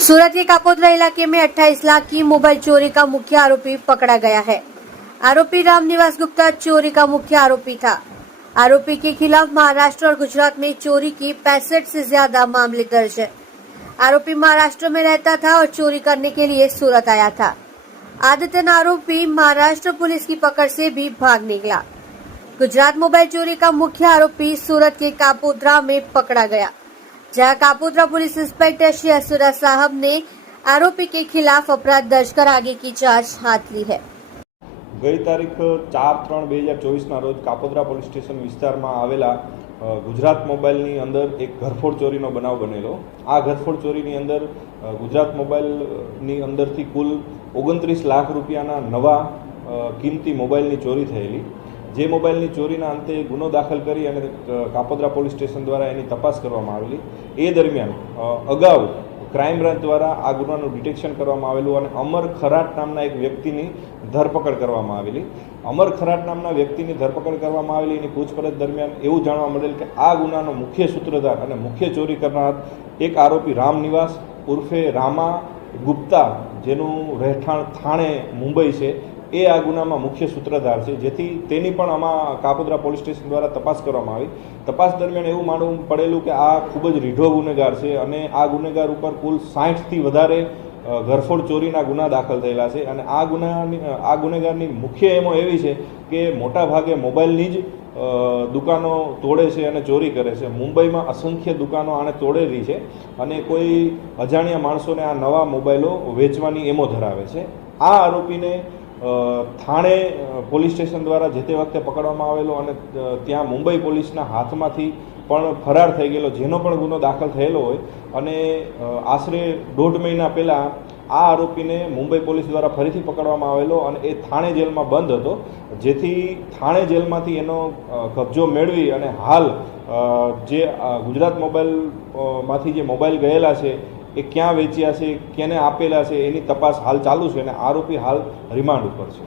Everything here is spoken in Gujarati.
सूरत के कापोद्रा इलाके में 28 लाख की मोबाइल चोरी का मुख्य आरोपी पकड़ा गया है। आरोपी रामनिवास गुप्ता चोरी का मुख्य आरोपी था। आरोपी के खिलाफ महाराष्ट्र और गुजरात में चोरी की 65 से ज्यादा मामले दर्ज है। आरोपी महाराष्ट्र में रहता था और चोरी करने के लिए सूरत आया था। आदतन आरोपी महाराष्ट्र पुलिस की पकड़ से भी भाग निकला। गुजरात मोबाइल चोरी का मुख्य आरोपी सूरत के कापोद्रा में पकड़ा गया, जहां कापोद्रा पुलिस इंस्पेक्टर श्री असुरा साहब ने आरोपी के खिलाफ अपराध दर्ज कर आगे की जांच हाथ ली है। गई तारीख 4/3/2024 रोज कापोद्रा પોલીસ સ્ટેશન વિસ્તારમાં આવેલા ગુજરાત મોબાઈલની અંદર એક ઘરફોડ ચોરીનો બનાવ બનેલો। આ ઘરફોડ ચોરીની અંદર ગુજરાત મોબાઈલની અંદરથી કુલ 29 લાખ રૂપિયાના નવા કિંમતી મોબાઈલની ચોરી થયેલી। જે મોબાઈલની ચોરીના અંતે ગુનો દાખલ કરી અને કાપોદ્રા પોલીસ સ્ટેશન દ્વારા એની તપાસ કરવામાં આવેલી। એ દરમિયાન અગાઉ ક્રાઇમ બ્રાન્ચ દ્વારા આ ગુનાનું ડિટેક્શન કરવામાં આવેલું અને અમર ખરાટ નામના એક વ્યક્તિની ધરપકડ કરવામાં આવેલી। અમર ખરાટ નામના વ્યક્તિની ધરપકડ કરવામાં આવેલી। એની પૂછપરછ દરમિયાન એવું જાણવા મળેલ કે આ ગુનાનો મુખ્ય સૂત્રધાર અને મુખ્ય ચોરી કરનાર એક આરોપી રામનિવાસ ઉર્ફે રામા ગુપ્તા, જેનું રહેઠાણ થાણે મુંબઈ છે, એ આ ગુનામાં મુખ્ય સૂત્રધાર છે। જેથી તેની પણ આમાં કાપોદ્રા પોલીસ સ્ટેશન દ્વારા તપાસ કરવામાં આવી। તપાસ દરમિયાન એવું માનવું પડેલું કે આ ખૂબ જ રીઢો ગુનેગાર છે અને આ ગુનેગાર ઉપર કુલ 60થી વધારે ઘરફોડ ચોરીના ગુના દાખલ થયેલા છે। અને આ ગુનેગારની મુખ્ય એમો એવી છે કે મોટા ભાગે મોબાઈલની જ દુકાનો તોડે છે અને ચોરી કરે છે। મુંબઈમાં અસંખ્ય દુકાનો આણે તોડેલી છે અને કોઈ અજાણ્યા માણસોને આ નવા મોબાઈલો વેચવાની એમો ધરાવે છે। આ આરોપીને થાણે પોલીસ સ્ટેશન દ્વારા જે તે વખતે પકડવામાં આવેલો અને ત્યાં મુંબઈ પોલીસના હાથમાંથી પણ ફરાર થઈ ગયેલો, જેનો પણ ગુનો દાખલ થયેલો હોય। અને આશરે 1.5 મહિના પહેલાં આ આરોપીને મુંબઈ પોલીસ દ્વારા ફરીથી પકડવામાં આવેલો અને એ થાણે જેલમાં બંધ હતો, જેથી થાણે જેલમાંથી એનો કબજો મેળવી અને હાલ જે ગુજરાત મોબાઈલમાંથી જે મોબાઈલ ગયેલા છે એ ક્યાં વેચ્યા છે, કેને આપેલા છે, એની તપાસ હાલ ચાલુ છે અને આરોપી હાલ રિમાન્ડ ઉપર છે।